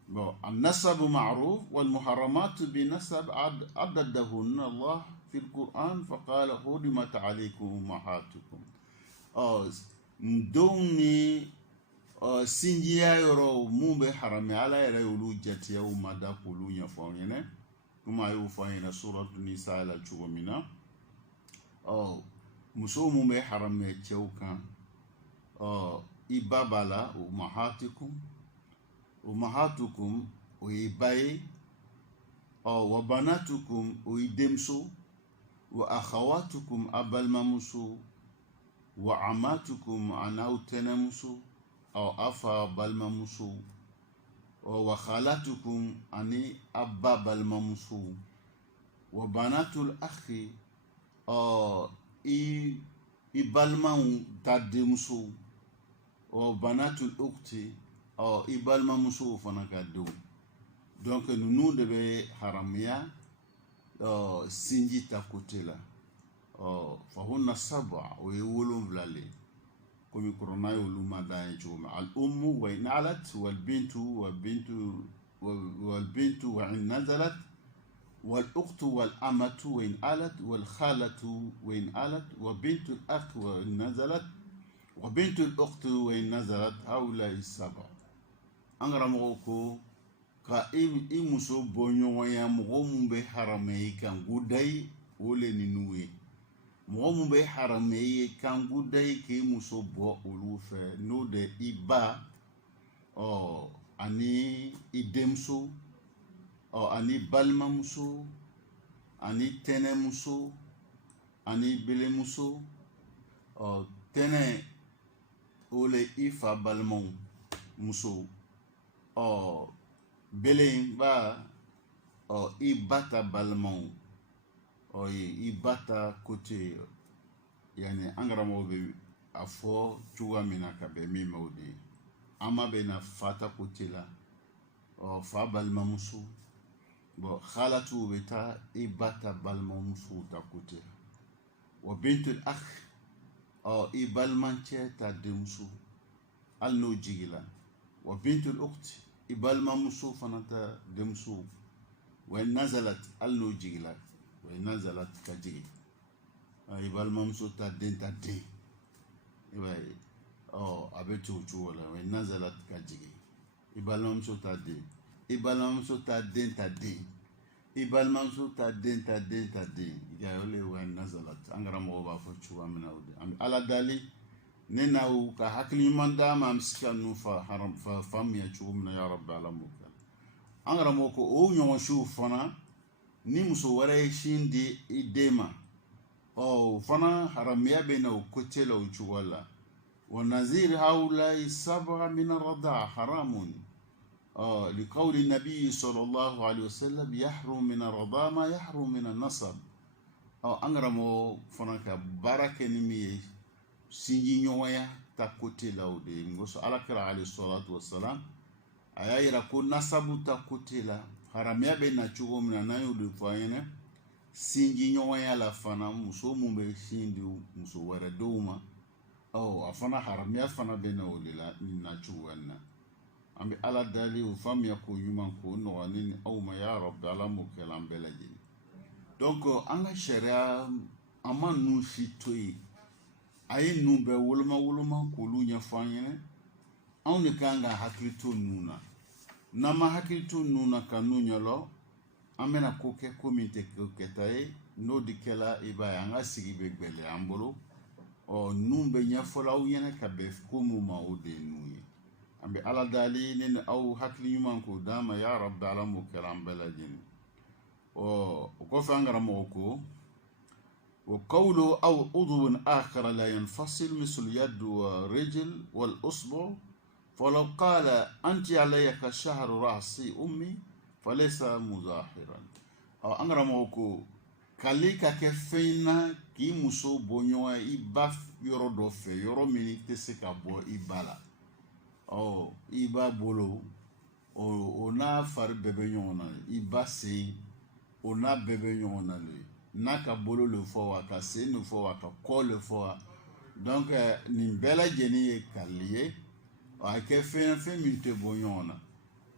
bon النسب معروف والمحرمات بنسب عددهن الله في القرآن فقال حرمت عليكم أمهاتكم ndenw ni sinjiya yɔrɔ mun bɛ haramuya ala yɛrɛ y'olu jateyaw ma da k'olu ɲɛfɔ an ɲɛna komi a y'o fɔ an ɲɛna suratu nisa la cogo min na musow mun bɛ haramuya cɛw kan i ba b'a la ummahatukum o ye ba ye wa banatukum o ye denmuso wa akhawatukum a balimamuso wa amatukum an'aw tɛnɛmuso a fa balimamuso wa khalatukum ani a ba balimamuso wa banatul akhi i balimaw ta denmuso wa banatul ukhti i balimamuso fana ka denw donc ninnu de bɛ haramuya sinji ta côté la fahunna sab'a o ye 7 le كم كورونا يولوما داين جوم الأم وإن علت والبنت وإن نزلت والأخت والأمة وإن علت والخالة وإن علت وبنت الأخ وإن نزلت وبنت الأخت وإن نزلت هؤلاء السبع أنغراموكو ka i muso bɔ ɲɔgɔnya mɔgɔ mun bɛ harame i kan gudayi o le ninnu ye mɔgɔ mun bɛ harame i ye kan gudayi k'i muso bɔ olu fɛ n'o de i ba ani i denmuso ani balimamuso ani tɛnɛmuso ani belemuso tɛnɛ o le i fa balimaw muso belen ba i bata balimaw i bata kote yani an karamɔgɔ bɛ a fɔ cogoya min na ka bɛn min ma o de ye an ma bɛ na fata kote la fa balimamuso halatu bɛ taa i bata balimamuso ta kote la wa bintul akh i balimancɛ ta denmuso hali n'o jigila wa bintul ukhti i balimamuso fana ta denmuso wa nazalat hali n'o jigila wa nazalat ka jigi i balimamuso ta den ta den i b'a ye a bɛ ten o cogo la wa nazalat ka jigi i balimamuso ta den i balimamuso ta den ta den i balimamuso ta den ta den ta den i ka o le wa nazalat an karamɔgɔ b'a fɔ cogoya min na o de an bɛ ala dali ne n'aw ka hakili ɲuman d'a ma an bɛ se ka ninnu faamuya cogo min na ya rabbi ala m'o kɛ an karamɔgɔ ko o ɲɔgɔnsiw fana ni muso wɛrɛ ye sin di i den ma o fana haramuya bɛ na o kote la o cogo la wa nazir haulayi sab'a min ar-rada'a haramun لقول النبي صلى الله عليه وسلم يحرم من الرضاعة ما يحرم من النسب an karamɔgɔ fana ka baara kɛ ni min ye sinji ɲɔgɔnya ta kote la o de ye ngoso alakira alayhi salatu wassalam a y'a yira ko nasabu ta kote la haramuya bɛ na cogo min na n'an y'o de fɔ an ɲɛna sinji ɲɔgɔnya la fana muso mun bɛ sin di muso wɛrɛ dɔw ma a fana haramuya fana bɛ na o de la nin na cogoya na an bɛ ala dali o faamuya ko ɲuman ko nɔgɔya ni aw ma ya rabbi ala m'o kɛ an bɛɛ lajɛlen donc an ka sariya an ma ninnu si to yen a ye ninnu bɛɛ woloma k'olu ɲɛfɔ an ɲɛna anw de kan ka hakili to ninnu na n'an ma hakili to ninnu na ka ninnu ɲɛlɔ an bɛna ko kɛ ko min tɛ kɛta ye n'o de kɛla i b'a ye an ka sigi bɛ gɛlɛya an bolo ninnu bɛ ɲɛfɔla aw ɲɛna ka bɛn ko min ma o de ye ninnu ye an bɛ ala dali ne ni aw hakili ɲuman k'o d'an ma ya rabbi ala m'o kɛra an bɛɛ lajɛlen o kɔfɛ an karamɔgɔ ko وقوله أو عضو آخر لا ينفصل مثل اليد والرجل والأصبع فلو قال أنت علي كشهر رأسي أمي فليس مظاهرا an karamɔgɔ ko k'ale ka kɛ fɛn na k'i muso bɔ ɲɔgɔn ye i ba yɔrɔ dɔ fɛ yɔrɔ min i tɛ se ka bɔ i ba la i ba bolo o n'a fari bɛɛ bɛ ɲɔgɔn na i ba sen o n'a bɛɛ bɛ ɲɔgɔn na le n'a ka bolo le fɔ wa ka sen le fɔ wa ka kɔ le fɔ wa donc nin bɛɛ lajɛlen ye kali ye a kɛ fɛn min tɛ bɔ ɲɔgɔn na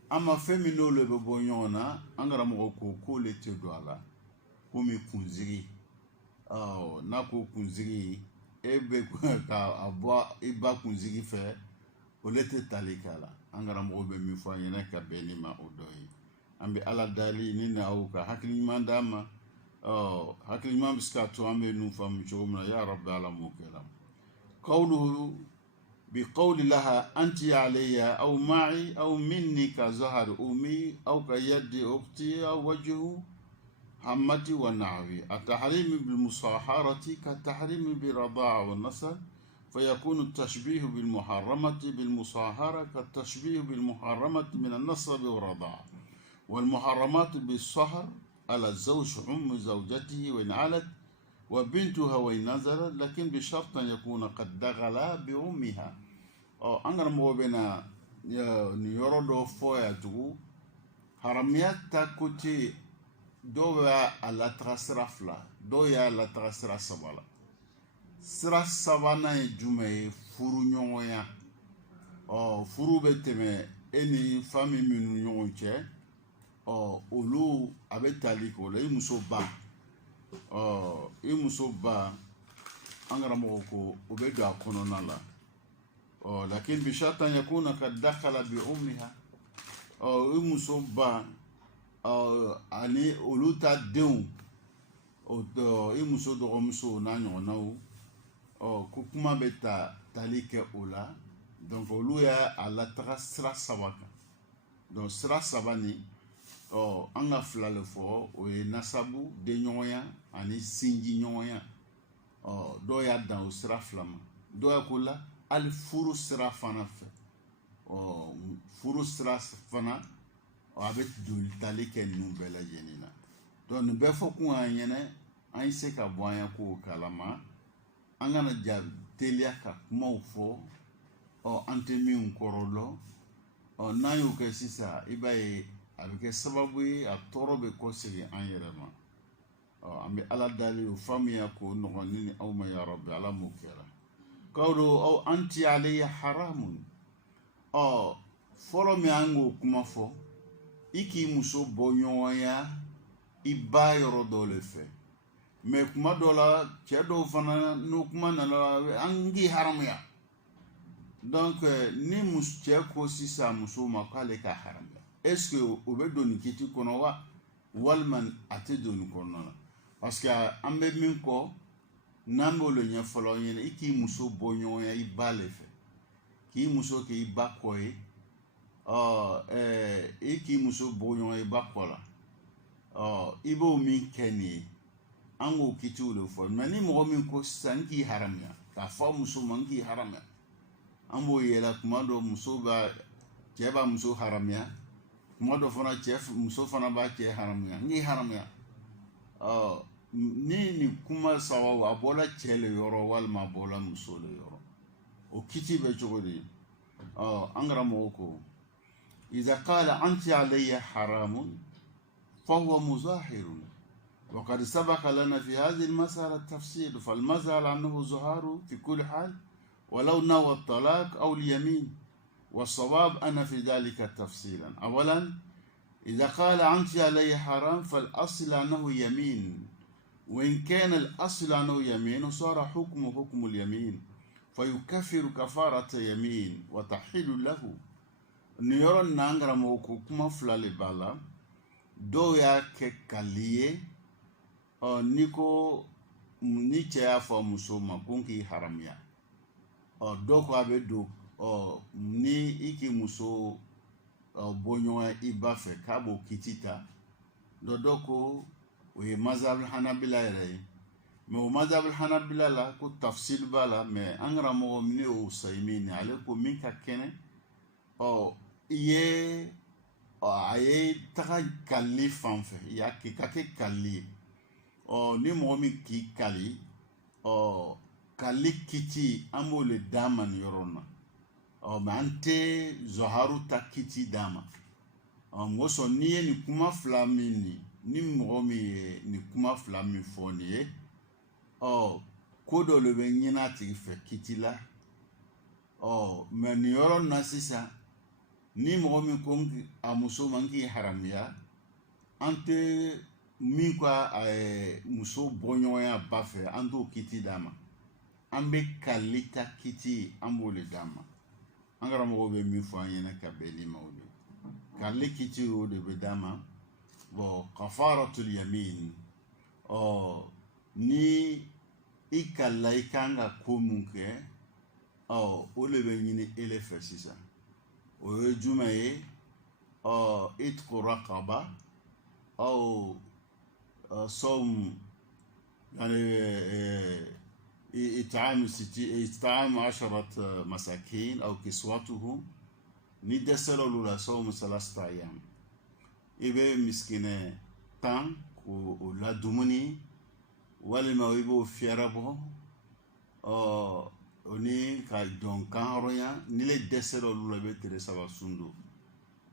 an ma fɛn min n'olu bɛ bɔ ɲɔgɔn na an karamɔgɔ ko k'ole tɛ don a la komi kunsigi n'a ko kunsigi e bɛ ka bɔ i ba kunsigi fɛ ole tɛ tali k'a la an karamɔgɔ bɛ min fɔ an ɲɛna ka bɛn ni ma o dɔ ye an bɛ ala dali ni n'aw ka hakili ɲuman d'a ma hakili ɲuman bɛ se ka to an bɛ ninnu faamu cogo min na ya rabbi ala m'o kɛ la qawluhu بقول لها أنت علي أو معي أو مني كظهر أمي أو كيد أختي أو وجه حمتي ونحوي التحريم بالمصاهرة كالتحريم بالرضاعة والنسب فيكون التشبيه بالمحرمة بالمصاهرة كالتشبيه بالمحرمة من النسب والرضاعة والمحرمات بالصهر على الزوج أم زوجته وإن علت وبنتها وإن نزلت لكن بشرط أن يكون قد دخل بأمها an karamɔgɔ bɛ na nin yɔrɔ dɔ fɔ yan tugun haramuya ta kote dɔw y'a lataga sira fila dɔw y'a lataga sira saba la sira sabanan ye jumɛn ye furu ɲɔgɔnya furu bɛ tɛmɛ e ni fami minnu ɲɔgɔn cɛ olu a bɛ tali k'o la i muso ba an karamɔgɔ ko o bɛ don a kɔnɔna la lakin bishartan yakuna kad dakhala bi ummiha i muso ba ani olu ta denw i muso dɔgɔmuso n'a ɲɔgɔnnaw ko kuma bɛ tali kɛ o la donc olu y'a lataga sira saba kan donc sira saba ni an ka fila le fɔ o ye nasabu denɲɔgɔnya ani sinji ɲɔgɔnya dɔw y'a dan o sira fila ma dɔw y'a ko la hali furu sira fana fɛ furu sira fana a bɛ tali kɛ ninnu bɛɛ lajɛlen na donc nin bɛɛ fɔ kun an ɲɛnɛ an ye se ka bɔ an ya kow kalama an kana teliya ka kumaw fɔ an tɛ min kɔrɔ lɔ n'an y'o kɛ sisan i b'a ye a bɛ kɛ sababu ye a tɔɔrɔ bɛ kɔsegin an yɛrɛ ma an bɛ ala dali o faamuya k'o nɔgɔn ni aw ma ya rabbi ala m'o kɛra k'aw do anti alayya haramun fɔlɔ min an k'o kuma fɔ i k'i muso bɔ ɲɔgɔnya i ba yɔrɔ dɔ le fɛ mais kuma dɔ la cɛ dɔw fana n'o kuma nana an k'i haramuya donc ni cɛ ko sisan muso ma k'ale ka haramuya est-ce que o bɛ don nin kiti kɔnɔ wa walima a tɛ don nin kɔnɔna la parce que an bɛ min kɔ n'an b'o le ɲɛfɔlaw ɲɛna i k'i muso bɔ ɲɔgɔnya i ba le fɛ k'i muso kɛ i ba kɔ ye i k'i muso bɔ ɲɔgɔn ye i ba kɔ la i b'o min kɛ nin ye an k'o kitiw de fɔ mais ni mɔgɔ min ko sisan n k'i haramuya k'a fɔ muso ma n k'i haramuya an b'o yɛlɛ kuma dɔ cɛ b'a muso haramuya kuma dɔ fana muso fana b'a cɛ haramuya n k'i haramuya ni nin kuma sababu a bɔra cɛ le yɔrɔ walima a bɔra muso le yɔrɔ o kiti bɛ cogo di an karamɔgɔ ko إذا قال أنت علي حرام فهو مظاهر وقد سبق لنا في هذه المسألة التفصيل فالمزال أنه ظهار في كل حال ولو نوى الطلاق أو اليمين والصواب أن في ذلك تفصيلا أولا إذا قال أنت علي حرام فالأصل أنه يمين وإن كان الأصل أنه يمين صار حكم اليمين فيكفر كفارة يمين وتحل له ni yɔrɔ n'an karamɔgɔ ko kuma fila le b'a la dɔw y'a kɛ kali ye ni cɛ y'a fɔ muso ma ko n k'i haramuya dɔw ko a bɛ don ni i k'i muso bɔ ɲɔgɔn i ba fɛ k'a b'o kiti ta dɔw ko o ye mazhabi hanabila yɛrɛ ye mais o mazhabi hanabila la ko tafsir b'a la mais an karamɔgɔ min y'o Usaymin ale ko min ka kɛnɛ a ye taga kali fan fɛ i y'a kɛ ka kɛ kali ye ni mɔgɔ min k'i kali kali kiti an b'o le d'a ma nin yɔrɔ na mais an tɛ zɔharu ta kiti d'a ma mɔgɔ sɔn n'i ye nin kuma fila min ni mɔgɔ min ye nin kuma fila min fɔ nin ye ko dɔ le bɛ ɲini a tigi fɛ kiti la mais nin yɔrɔ na sisan ni mɔgɔ min ko a muso ma n k'i haramuya an tɛ min ko a muso bɔ ɲɔgɔnya ba fɛ an t'o kiti d'a ma an bɛ kali ta kiti an b'o le d'a ma an karamɔgɔw bɛ min fɔ an ɲɛna ka bɛn ni ma o de kali kiti o de bɛ d'a ma bon kafaratul yamin ni i kalila i kan ka ko mun kɛ o le bɛ ɲini ele fɛ sisan o ye jumɛn ye itqu raqaba aw sawm yani إطعام 10 مساكين أو كسوتهم ni dɛsɛra olu la sawm 3 أيام i bɛ miskinɛ 10 k'o ladumuni walima i b'o fiyɛrɛ bɔ o ni ka jɔn kan hɔrɔnya ni le dɛsɛra olu la i bɛ tile 3 sun don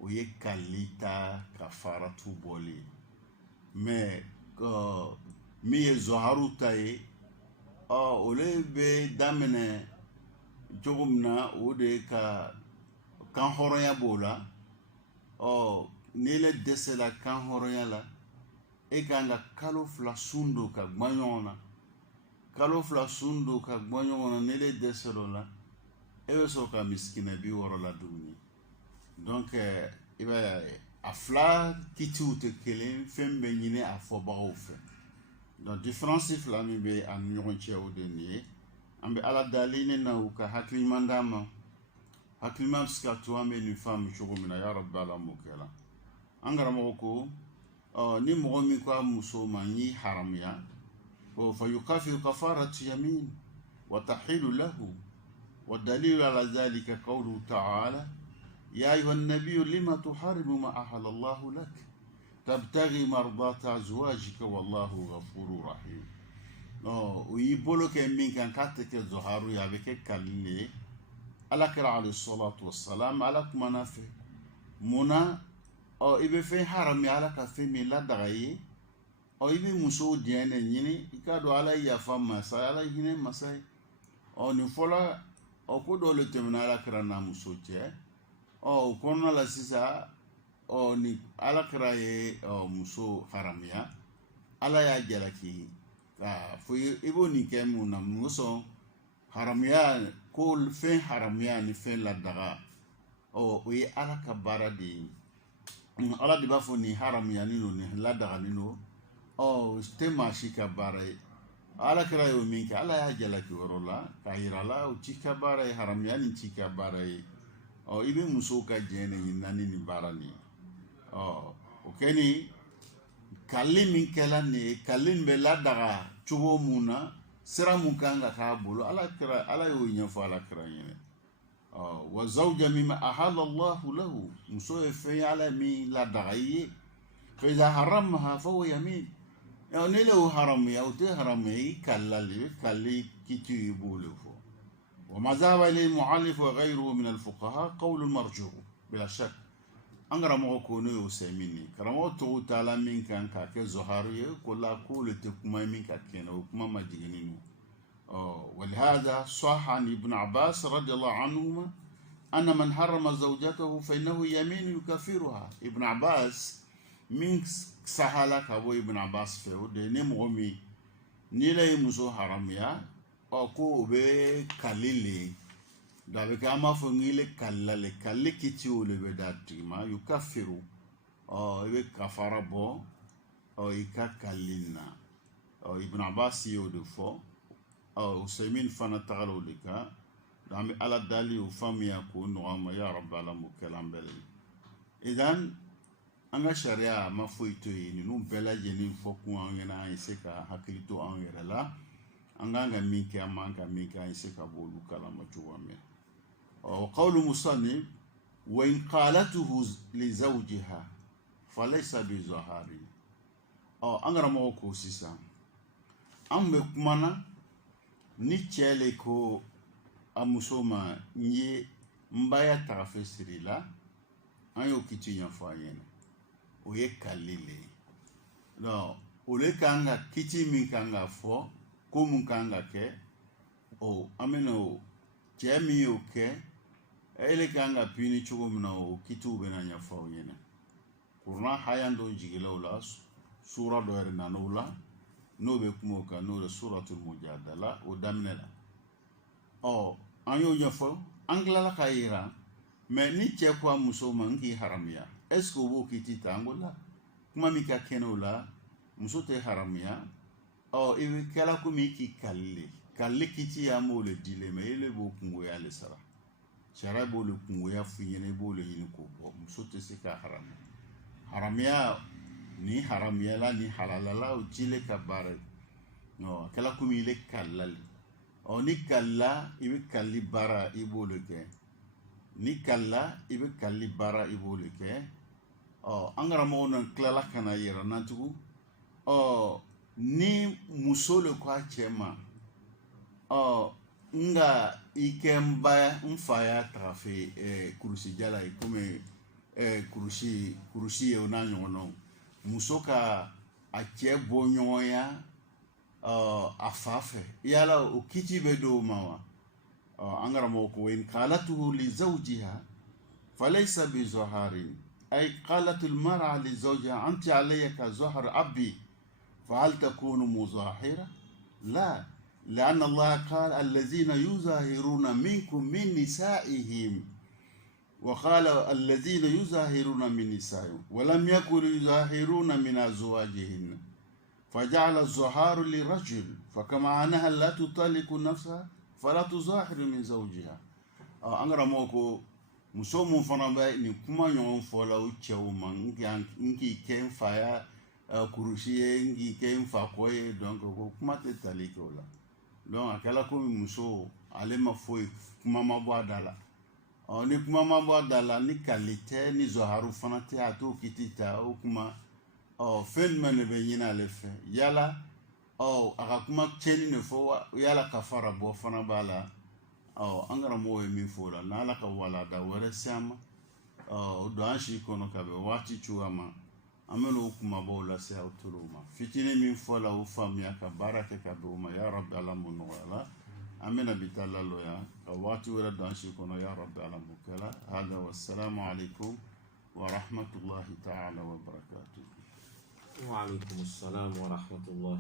o ye kali ta kafaratu bɔli ye mais min ye zɔharu ta ye o le bɛ daminɛ jogumna o de ka kan horonya bola nile desela kan horonya la e kanga kalo fla sundo ka gbanyona kalo fla sundo ka gbanyona nile deselo la e be so ka miskina bi woro la dumuni donc iba a fla kitu te kelen fembe nyine a fobawo fe donc différence fla mi be am ñogon ci o de ni ambe ala daline na ka hakli mandama hakliman ska to ambe ni fam chogomina ya rabbala mukela angara moko ni mo mi ko muso mani haramya wa fa yuqafi kafarat yamin wa tahilu lahu والدليل على ذلك قوله تعالى يا أيها النبي لما تحارب ما أحل الله لك تبتغي مرضات أزواجك والله غفور رحيم ويبولو كمين كان كاتك الزهار يابك كاللي على كرا عليه الصلاة والسلام على كمنافع منا إبه في حرم على كفي ملا دغاي إبه مسو ديانة يني يكادو على يفهم مساي على هنا مساي نفولا كودو لتمنا على كرا نامسو تيه كونا لا سيسا ni على كرا مسو حرميا على يا جلكي في إبو نكمل ناموسو حرميا كل فين حراميا ni فين لا دغا وي على كبارة دي على دي بافو ni حراميا نينو ni لا دغا نينو استما شي كبارة على كرايو مينك على يا جلك ورولا كايرا لا وشي كبارة حراميا ni شي كبارة ibe muso ka jene nani ni barani okeni kalin kala ni kalin be la daga chugo muna sira mukanga ka bolo ala yo nyafo ala kra yene wa zawja mimma ahalla Allah lahu muso fe ala mi la dagaye fa iza haramha fa huwa yamin ne le haram ya uti haram yi kalli kiti bolo fo wa mazaba lil muallif wa ghayruhu min al fuqaha qawl marjuh bila shak angara mo ko no yosemini karamo to taala min kan ka ke zohariye ko la ko le te kuma min ka keno kuma majigini ولهذا صح عن ابن عباس رضي الله عنهما أن من حرم زوجته فإنه يمين يكفرها ابن عباس من سهلك أبو ابن عباس فيه ديني مغمي نيلي مسو حرميا أكو بكاليلي دابك أما فنيلي كالالي كالي كتيو لبداتي ما يكفروا يبي كفارة بو يكا كالينا ابن عباس يودفو وسيمين فانا تغلو لك دامي على دالي وفامي يكون نغام يا رب العالمين كلام بلي إذن أنا شريعة ما فويتوي نو بلا جنين فوقو أنغنا يسكا حكيتو أنغرلا أنغا ميكا مانكا ميكا يسكا بولو كلام جوامي وقول مصنف وإن قالته لزوجها فليس بزهاري أنغرا موكو سيسا بكمانا ni cɛle ko a muso ma n ye n ba ya tagafe siri la an y'o kiti ɲɛfɔ a ɲɛna o ye kalli le ye donc o le kan ka kiti min kan ka fɔ ko mun kan ka kɛ an bɛna o cɛ min y'o kɛ ele kan ka pini cogo min na o kitiw bɛna ɲɛfɔ aw ɲɛna kuranna hayan dɔ jigila o la sura dɔ yɛrɛ nana o la n'o bɛ kuma o kan n'o ye suratul mujadala o daminɛ la an y'o ɲɛfɔ an tilala k'a yira mais ni cɛ ko a muso ma n k'i haramuya est ce que o b'o kiti ta an ko la kuma min ka kɛnɛ o la muso tɛ haramuya i bɛ kɛla komi i k'i kalli kiti an b'o le di le mais ele b'o kungoya le sara sariya b'o le kungoya f'i ɲɛna i b'o le ɲini k'o bɔ muso tɛ se ka haramuya ni haramiyala ni halalala o jile ka baara kala komi ile kallali ni kalla i bɛ kalli baara i b'o le kɛ ni kalla i bɛ kalli baara i b'o le kɛ an karamɔgɔw na tilala ka na yɛrɛ na tugun ni muso le ko a cɛ ma nga i kɛ n fa y'a taga fɛ kurusi jala ye komi kurusi ye o n'a ɲɔgɔnnaw muso ka a cɛ bɔ ɲɔgɔnya a fa fɛ yala o kiti bɛ dɔw ma wa أنغرموك وإن قالته لزوجها فليس بزهار، أي قالت المرأة لزوجها أنت علي كزهر أبي، فهل تكون مظاهرة؟ لا، لأن الله قال الذين يظاهرون منكم من نسائهم، وقال الذين يظاهرون من نسائهم، ولم يقل يظاهرون من أزواجهن، فجعل الظهار للرجل، فكما أنها لا تطلق نفسها فلا تظاهر من زوجها. أنغرموكو muso mun fana bɛ nin kuma ɲɔgɔn fɔ la o cɛw ma n k'i kɛ n fa ya kurusi ye, n k'i kɛ n fa kɔ ye, donc ko kuma tɛ tali kɛ o la. Donc a kɛla komi muso ale ma foyi, kuma ma bɔ a da la. Ni kuma ma bɔ a da la, ni kali tɛ ni zɔharu fana tɛ, a t'o kiti ta o kuma fɛn jumɛn de bɛ ɲini ale fɛ, yala a ka kuma cɛnni de fɔ wa yala kafara bɔ fana b'a la. An karamɔgɔ ye min fɔ o la, n'ala ka walada wɛrɛ s'an ma o don an si kɔnɔ ka bɛn waati cogoya ma, an bɛna o kumabaw lase aw tolo ma. Fitinin min fɔ la o faamuya ka baara kɛ ka bɛn o ma, ya rabbi ala m'o nɔgɔya la. An bɛna bi taa lalɔya ka waati wɛrɛ don an si kɔnɔ, ya rabbi ala m'o kɛ la. Hada wassalamu alaikum wa rahmatullahi ta'ala wa barakatuh. Wa alaikum assalam wa rahmatullahi